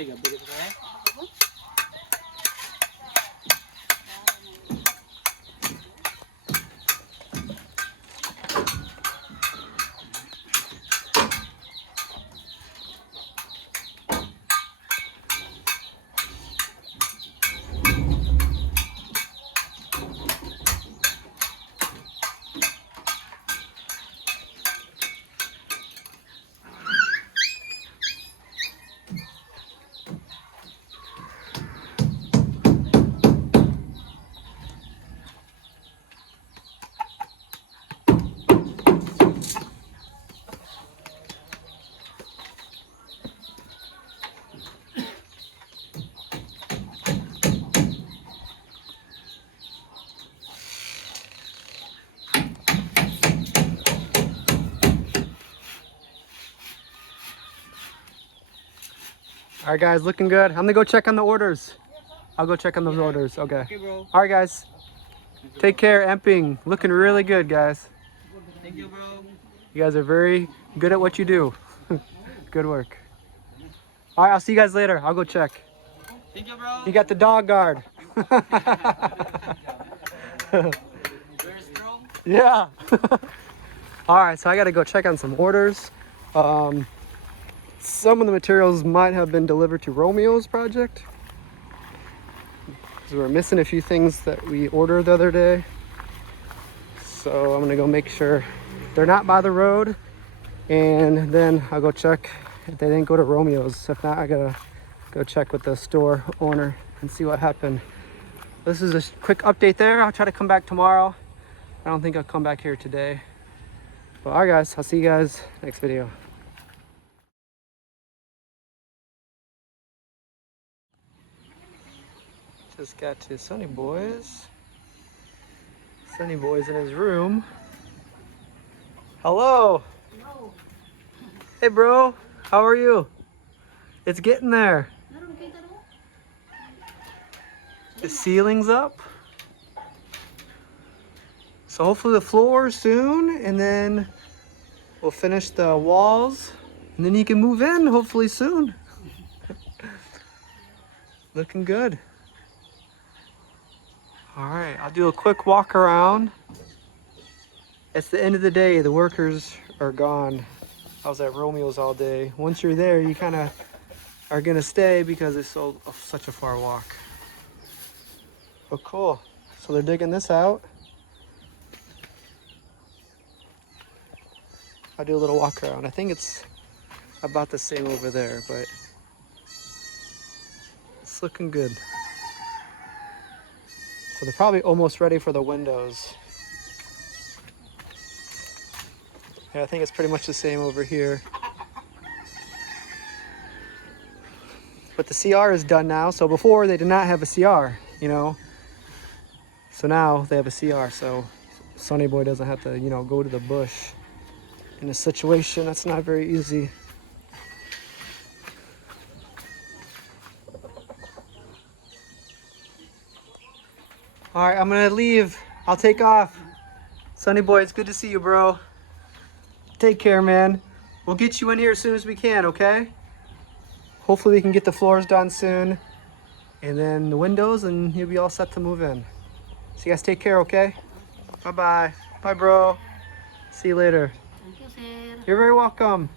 take a big try. All right, guys, looking good. I'm gonna go check on the orders. I'll go check on those orders. Okay. Okay, bro. All right, guys. Take care, Emping. Looking really good, guys. Thank you, bro. You guys are very good at what you do. Good work. All right, I'll see you guys later. I'll go check. Thank you, bro. You got the dog guard. Very strong. Yeah. All right, so I got to go check on some orders. Some of the materials might have been delivered to Romeo's project, because we're missing a few things that we ordered the other day. So I'm gonna go make sure they're not by the road, and then I'll go check if they didn't go to Romeo's. If not, I gotta go check with the store owner and see what happened. This is a quick update there. I'll try to come back tomorrow. I don't think I'll come back here today. But all right, guys, I'll see you guys next video. Just got to Sonny Boys. Sonny Boys in his room. Hello. Hello. Hey, bro. How are you? It's getting there. The ceiling's up. So hopefully the floor soon, and then we'll finish the walls, and then you can move in hopefully soon. Looking good. All right, I'll do a quick walk around. It's the end of the day. The workers are gone. I was at Romeo's all day. Once you're there, you kind of are gonna stay because it's such a far walk. But cool. So they're digging this out. I'll do a little walk around. I think it's about the same over there, but it's looking good. So they're probably almost ready for the windows. Yeah, I think it's pretty much the same over here. But the CR is done now. So before they did not have a CR, you know. So now they have a CR. So Sonny Boy doesn't have to, you know, go to the bush in a situation that's not very easy. All right, I'm gonna leave. I'll take off. Sonny Boy, it's good to see you, bro. Take care, man. We'll get you in here as soon as we can, okay? Hopefully we can get the floors done soon, and then the windows, and you'll be all set to move in. So you guys take care, okay? Bye-bye. Bye, bro. See you later. Thank you, sir. You're very welcome.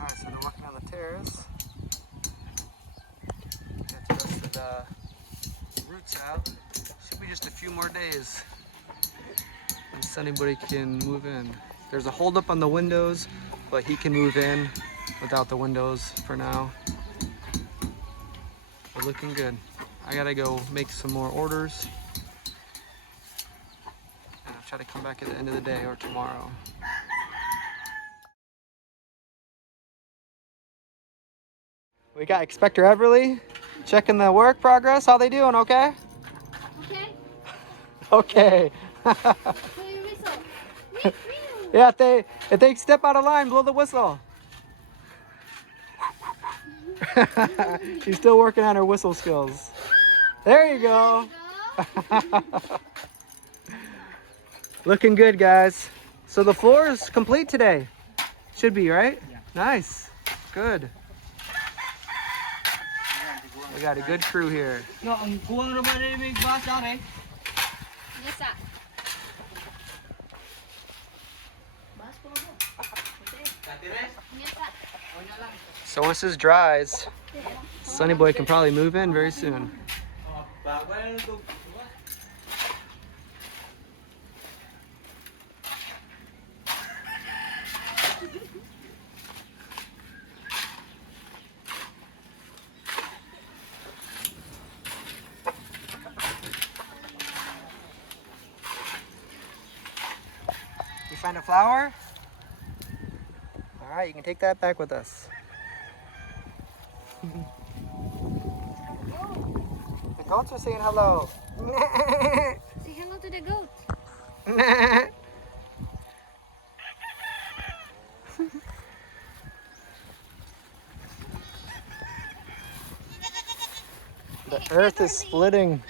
Alright, so they're working on the terrace. Got the rest of the roots out. Should be just a few more days, and Sonny Boy can move in. There's a holdup on the windows, but he can move in without the windows for now. We're looking good. I gotta go make some more orders. And I'll try to come back at the end of the day or tomorrow. We got Inspector Everly checking the work progress. How they doing? Okay? Okay. Okay. Play your whistle. Yeah, if they step out of line, blow the whistle. She's still working on her whistle skills. There you go. Looking good, guys. So the floor is complete today. Should be, right? Yeah. Nice. Good. We got a good crew here. No, ang kuwang naman na yung bus down eh. Yes, sir. Yes, sir. So once this dries, Sonny Boy can probably move in very soon. You find a flower? All right, you can take that back with us. The goats are saying hello. Say hello to the goat. The earth is splitting.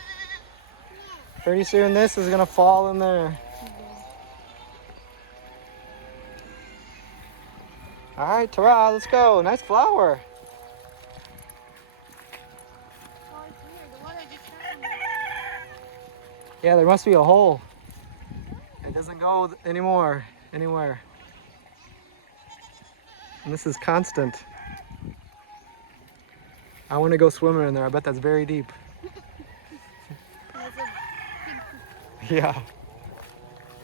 Pretty soon this is gonna fall in there. All right, Tara, let's go. Nice flower. Oh, it's weird. The water just happened. Yeah, there must be a hole. It doesn't go anymore, anywhere. And this is constant. I want to go swimming in there. I bet that's very deep. There's a big Yeah.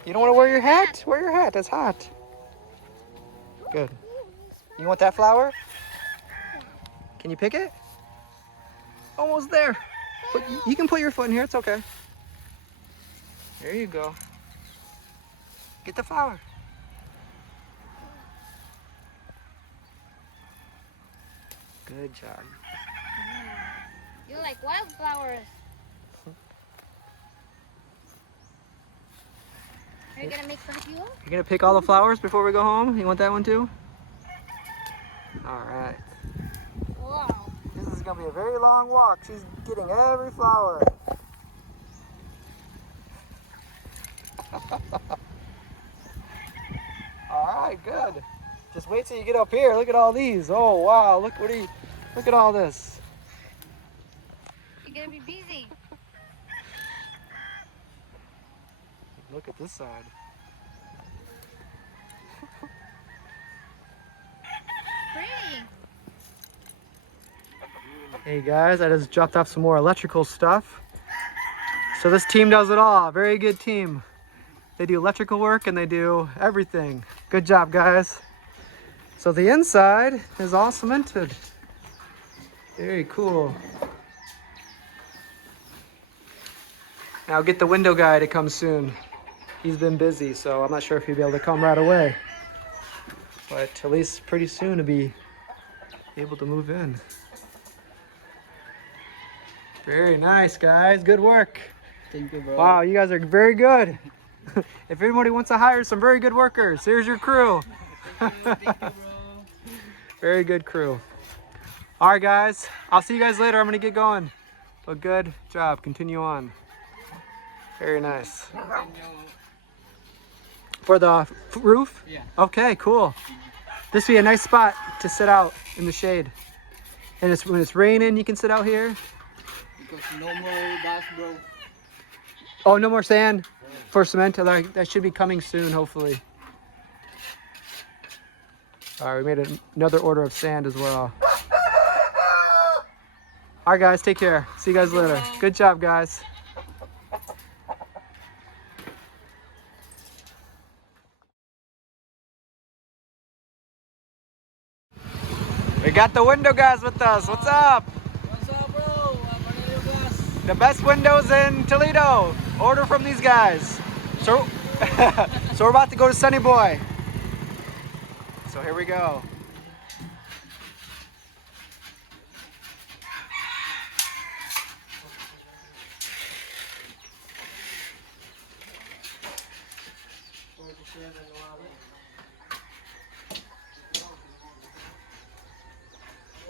You don't want to wear your hat? Wear your hat. It's hot. Good. You want that flower? Can you pick it? Almost there. You can put your foot in here. It's okay. There you go. Get the flower. Good job. You like wildflowers. Are you gonna make perfume? You're gonna pick all the flowers before we go home? You want that one too? All right. Wow. This is gonna be a very long walk. She's getting every flower. All right, good. Just wait till you get up here. Look at all these. Oh wow, look at all this. You're gonna be busy. Look at this side. Pretty. Hey guys, I just dropped off some more electrical stuff. So this team does it all. Very good team. They do electrical work and they do everything. Good job, guys. So the inside is all cemented. Very cool. Now get the window guy to come soon. He's been busy, so I'm not sure if he'll be able to come right away. But at least pretty soon to be able to move in. Very nice, guys. Good work. Thank you, bro. Wow, you guys are very good. If anybody wants to hire some very good workers, here's your crew. Thank you, bro. Very good crew. All right, guys. I'll see you guys later. I'm going to get going. But good job. Continue on. Very nice. For the roof? Yeah. Okay, cool. This would be a nice spot to sit out in the shade. And when it's raining, you can sit out here. Because no more bus, bro. Oh, no more sand for cement. That should be coming soon, hopefully. All right, we made another order of sand as well. All right, guys, take care. See you guys later. Good job, guys. We got the window guys with us. What's up? What's up, bro? The best windows in Toledo. Order from these guys. So So we're about to go to Sonny Boy. So here we go.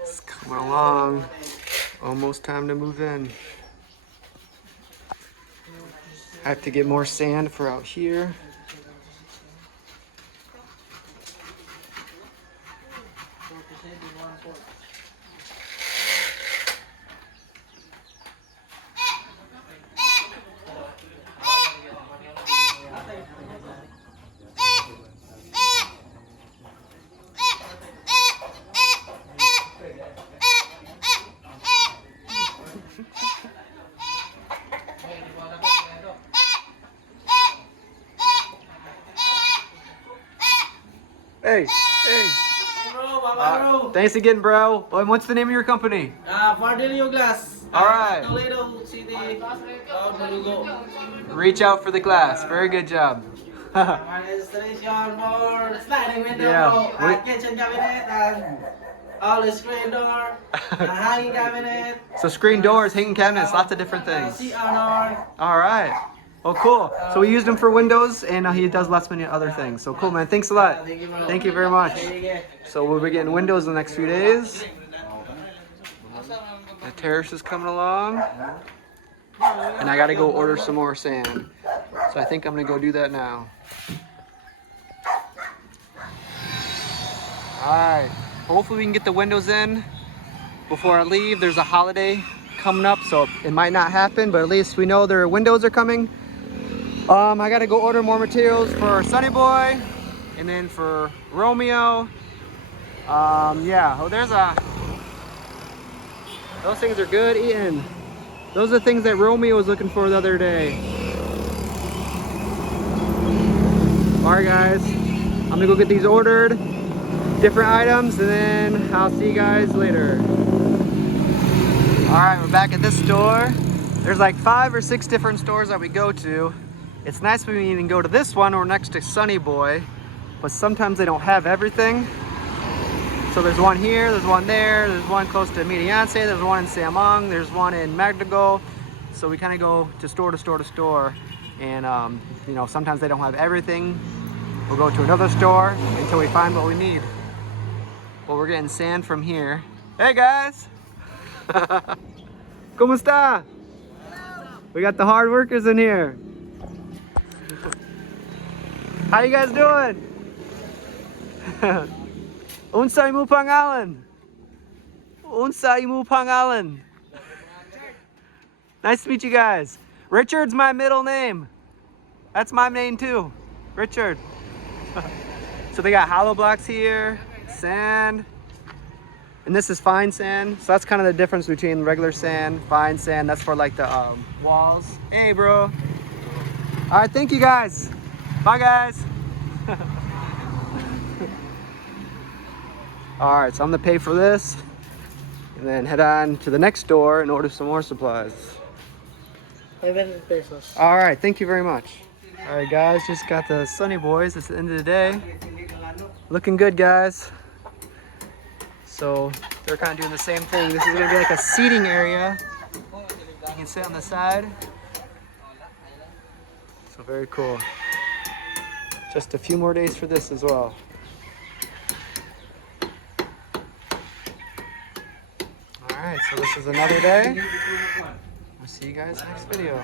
It's coming along. Almost time to move in. I have to get more sand for out here. Hey, hey. Bro. Thanks again, bro. What's the name of your company? Fardelio Glass. All right. Toledo City. Malugo. Reach out for the glass. Very good job. My installation for sliding window, Yeah. kitchen cabinet, and all the screen door, hanging cabinet. So screen doors, hanging cabinets, lots of different things. CR door. All right. Oh, cool. So we used him for windows, and he does lots many other things. So cool, man. Thanks a lot. Thank you very much. So we'll be getting windows in the next few days. The terrace is coming along. And I got to go order some more sand. So I think I'm going to go do that now. All right. Hopefully we can get the windows in before I leave. There's a holiday coming up, so it might not happen, but at least we know their windows are coming. I gotta go order more materials for Sonny Boy and then for Romeo. Yeah, oh, those things are good eating. Those are the things that Romeo was looking for the other day. All right, guys, I'm gonna go get these ordered, different items, and then I'll see you guys later. All right, we're back at this store. There's like 5 or 6 different stores that we go to. It's nice when we even go to this one or next to Sonny Boy, but sometimes they don't have everything. So there's one here, there's one there, there's one close to Mediance, there's one in Samong, there's one in Magdago. So we kind of go to store to store to store, and you know, sometimes they don't have everything. We'll go to another store until we find what we need. Well, we're getting sand from here. Hey guys! Kumusta? We got the hard workers in here. How you guys doing? Unsa imo pangalan? Unsa imo pangalan? Nice to meet you guys. Richard's my middle name. That's my name too. Richard. So they got hollow blocks here, sand. And this is fine sand. So that's kind of the difference between regular sand, fine sand. That's for like the walls. Hey, bro. All right, thank you guys. Bye, guys. All right, so I'm gonna pay for this and then head on to the next store and order some more supplies. 7 pesos. All right, thank you very much. All right, guys, just got the Sonny Boys. It's the end of the day. Looking good, guys. So they're kind of doing the same thing. This is gonna be like a seating area. You can sit on the side. So very cool. Just a few more days for this as well. All right, so this is another day. We'll see you guys next video.